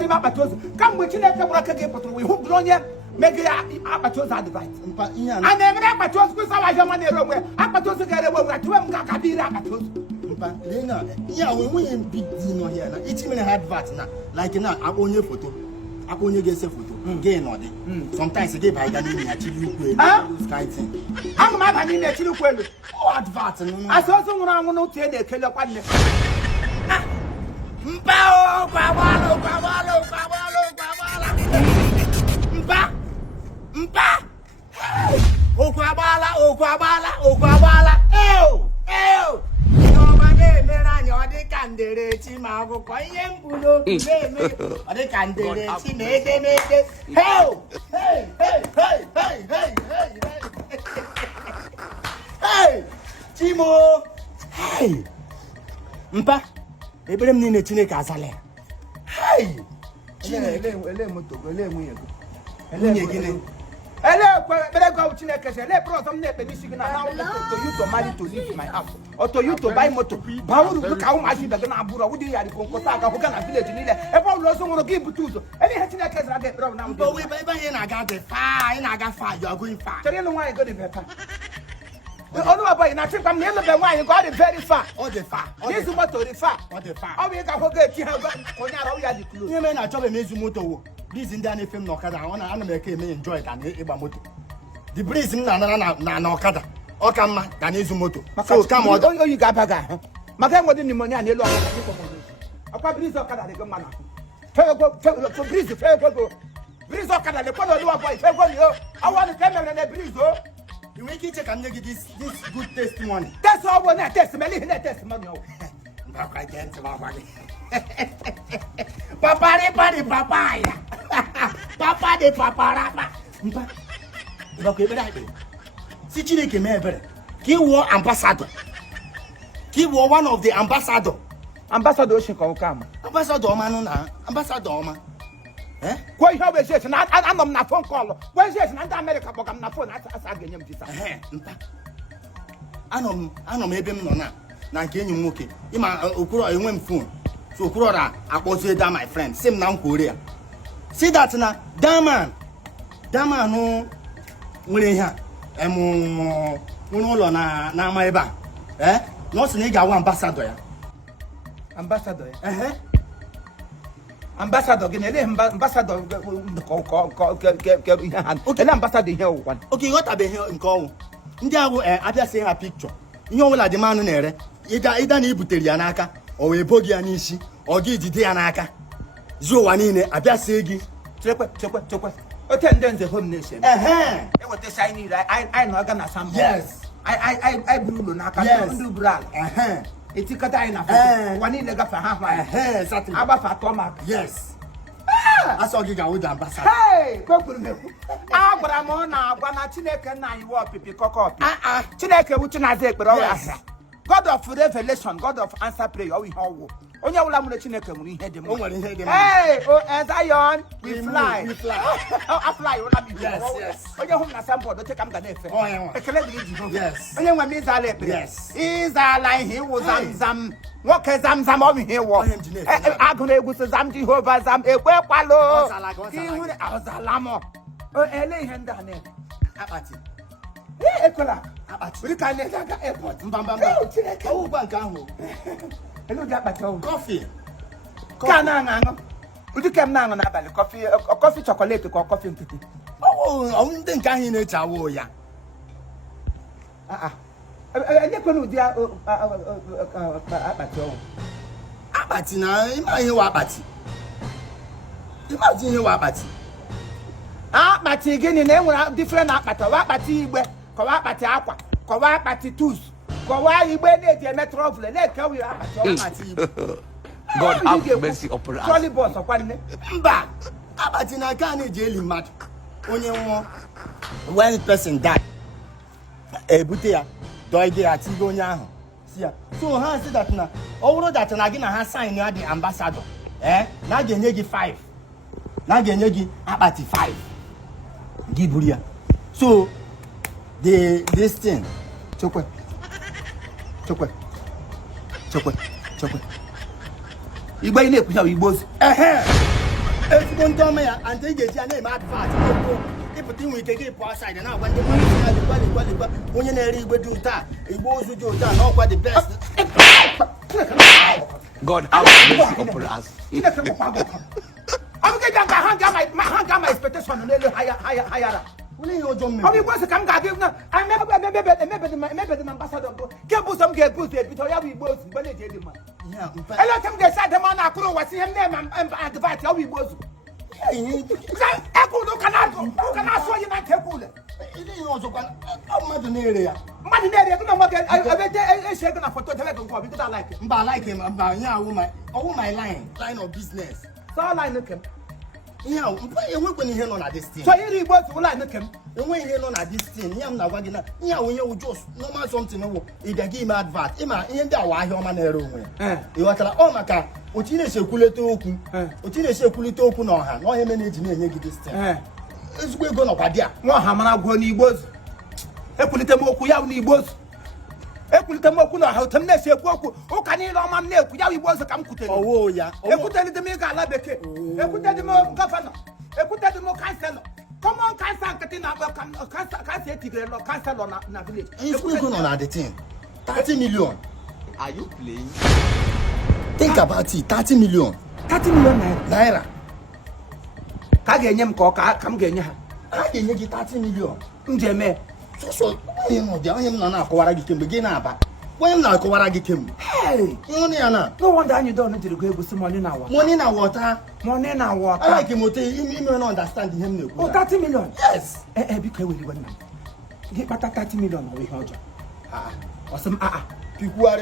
Nobody matters. Come with you, never work again, but we hope Gronia make it apatos advice. I never apatos because I have money away. Apatos get away to him, Kakabira apatos. Yeah, we ain't big dinner here. It's even a hard vat now. Like now, I own your photo. I own your photo. Gain on it. Sometimes I give I can actually I'm not having a chill. Oh, advert. I saw someone I want to tell the killer partner. Mpa, hey, Timo. Hey, Mpa. Ebrem ni ne Chineke asale. Hey! Ele moto, ele muye. Ele gine. Ele bere go Chineke se ele bro some na permission na to you to marry to leave my house or to you to buy motor. Bawuru ka uma shi daga na aburo wudi ya di konkosa ka hoga na village ni le. E bo lo so woro give tuzo. Ele he Chineke se na bro na. But we ba here na ga the far, na ga far, you are going far. Tell you why you go the better. Oluwa boy na think am never be why you got it very far. All the far. This motor the far. All the far. How we can forget you have onya ra we are the close. You na chop mezu motor wo. Breeze in there FM na okada. Ona ana make me enjoy than igba motor. The breeze na okada. O ka mma than ezu motor. So come on. Oh you ga baga. Maka mo di pneumonia na elu okada. Akwa breeze okada de go mana. Fe breeze fe go. Breeze okada le kono Oluwa boy fe go yo. I want to tell me na breeze oh. You make it check and give this good testimony. That's all we need testimony. Testimony. Papa can't Papa de papaya. Papa de paparapa. Okay, but see Chineke me better. He was ambassador. He was one of the ambassador. Ambassador should come. Ambassador man na. Ambassador man. Eh? Why you have a session? I'm not phone call. Why session? I'm America, but I'm not phone. I get him this. I know maybe na nke enyi nwoke ima okuro enwe m phone so okuro ra akpọzie da my friend same na Korea see that na that man no nwere ihe emu ụlọ na ama ebe a no si na ị ga-awa ambassador ya ambassador gị na-ele ambassador ele ambassador ihe one okay what abe ihe nke ọnwụ ndị ahụ abịa see ha picture ihe ọbụla dị manụ na-ere ịda na ibutere ya n'aka o wee bogi ya n'isi ọ gị jide ya n'aka zuo ụwa niile abịa see gị chekwe ote ndị nze home nation eweta shiny anyị nọ aga na sambo yes I buru ụlọ n'aka ndị buru ala etikọta anyị na foto ụwa niile gafe ha hụ agbafe atọ maka yes asọ gị ga-awụ the ambassador kwekwuru mekwu agwara m ọ na-agwa na Chineke nna anyị wụ ọpịpị kọkọpị Chineke wu Chinaza ekpere ọrụ ahịa God of revelation, God of answer prayer ọ ihe ọwụ onye ọbụla nwere Chineke nwere ihe dị mma hey o Zion we fly I fly onye hụ na sample dote ka m ga na-efe ekele dịrị Jehova onye nwe m ịzala ekpere ịzala ihe ịwụ zamzam nwoke zamzam ọ ihe ịwụ agụrụ egwu sị zam Jehova zam ekwekwalo ihu ọzala m ele ihe ndị a na-eme akpati ekola akpati uri ka na-aga airport mbamba ọwụ gwa nke ahụ hello ga akpati ọwụ coffee ka na-aṅụ ụdị kem na-aṅụ n'abalị coffee chocolate ka coffee nkịtị ọwụ ndị nke ahụ na-eche awụ ya enyekwena ụdị akpati ọwụ akpati na ịma ihe wa akpati akpati gịnị na enwere different akpati ọwa akpati igbe kọwa akpati akwa kọwa akpati tus kọwa igbe na-eji eme travel na-eke wiri akpati igbe God have mercy upon us. Trolley bus ọkwanne mba akpati na aka na-eji eli mmadụ onye nwụọ when person die ebute ya doide ya tigo onye ahụ si ya so ha si that na ọ bụrụ that na gị na ha sign ya the ambassador na ga-enye gị 5 na ga-enye gị akpati 5 gị buru ya so this thing chokwe igbe ị na-ekwucha igbo Don't tell me until you get your name at fast. People think we can get outside and now when the when you nearly do that, it goes with your done, not quite the best. God have mercy upon us. I'm getting my expectation higher. How you want to come back? I remember the ambassador. Get some get good because we both when they did man. Yeah, I let him get the man. I couldn't watch him name and advise how we both. I cannot show you my table. It is also an area. I shaken a photo because I like him. But I like him about my line of business. So I like him. Yeah, when you hear on this thing. So you was like him. And when you hear on this thing, you know, when you just normal something, if they give me advert, in the white human arrow. You are oh my god, what you say, cool to open, what you say, cool to open on her, no managing any this thing. It's going to Padia. One hammer when he was. I put it more Kuya was. I put them up how to mess your work. Oh, can you know my name? Kuya was a camcute. Oh, yeah. I put them to make a labeke. I put them more governor. I put them more councillor. Come on, councillor, Katina, councillor on a village. It's going on the thing. 30 million. Are you playing? Think about it. 30 million. 30 million naira. Kaganyam Coca, come get I can get 30 million. Njeme. So, you know, the only man I can begin up. When I go, I get him. Hey, no wonder you don't need to go with some money now. Money now, water. Money now, water. I like him, you don't understand him. Oh, 30 million. Yes. Be careful with one man. Get back 30 million away, Hodge. Or some people are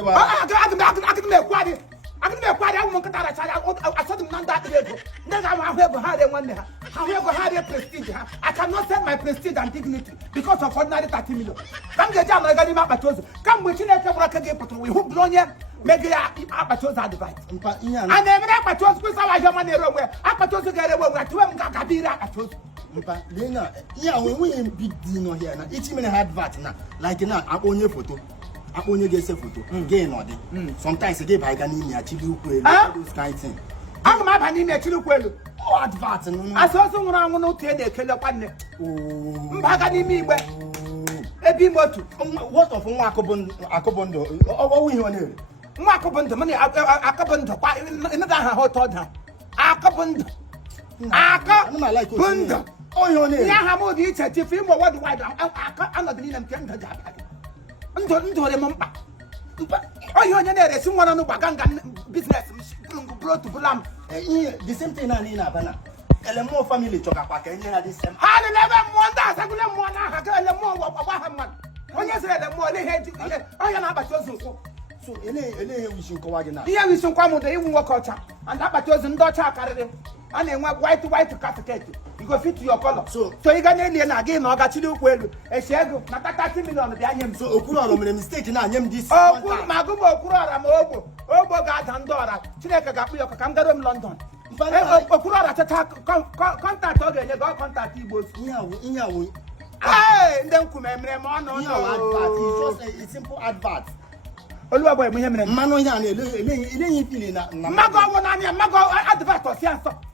I can make quite a woman. I saw them not that level. Then I have had one there. I have had a prestige. I cannot sell my prestige and dignity because of ordinary 30 million. Come get down, I got him up at us. Come with you, let work again, but we hope Blonia make it up at us advice. I never up at us with our money away. Up at us together with 2 Gabira at us. Lena, yeah, we be dinner here. Each minute had vat now, like now, I own your photo. I only get a photo. Gain or sometimes I give I can in those kind of thing. I'm my panini at you. Oh, advert. I saw someone I want to tell the killer one. Oh, Bagani, a bimotu. What of Macobondo? Oh, we want to Macobondo money. Acabondo, another hot order. Acabondo. I like Bunda. Oh, your name. I have all the certify what do I'm not in them. Oh, you're there. Someone on the Baganga business brought to Bulam. The same thing I need. A more family to a pack and you had this same. I never want that. I couldn't want a more of one. When you said the more they had, I am about so. So, we should go again. Here we should come with the even work culture and that but wasn't daughter carried. And then white to casket. You go fit to your color. So you got any again or got you do well. A share not 30 million behind him. So Okura made a mistake in I am this. Oh, Magumo Kura, Obo, God and Dora. Chineka got me a Kangarum London. Okura attack contact again, you got contact Igbo. Hey, then come no. It's just a simple advert. Oluwa boy, Mano Yan, feeling that Mago one and Mago advert or Sian stop.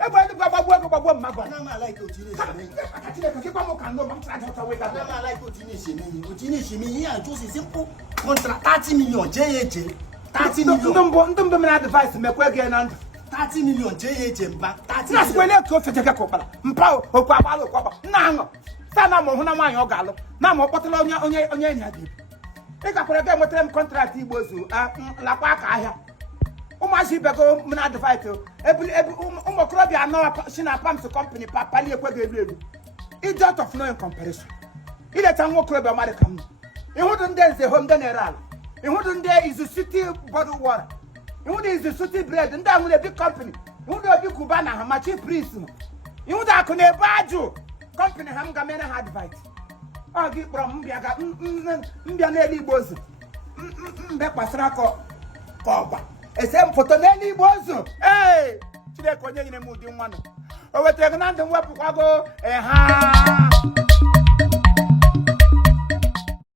Everybody go Mago. I like it. Just simple contract 30 million JH. 30 million. Don't advice me again 30 million JH back. That's when you go to take a couple. Mpao, Okwaba, Nango. Sana Mohuna Mayogalo. Namo Potolonia on I got a game with them contract Igbo la Paka. Umashi Bego Munad Vital. Every Umocrobia no Shina Pumps company, Papa Lequeg. It's out of no comparison. He let Tango Club American. In wooden days, the home general. In wooden day is the city bottled water. In wooden is the city bread, and down with a big company. In wooden be Cubana, Machi priest. In wooden I could never baju. Company Hamgamena had fight. I get from Mbianelli Bozo. Mbepasrako Koba. A same for Tonelli Bozo. Hey! Today, Konya in a mood in one. Over to another weapon, and ha!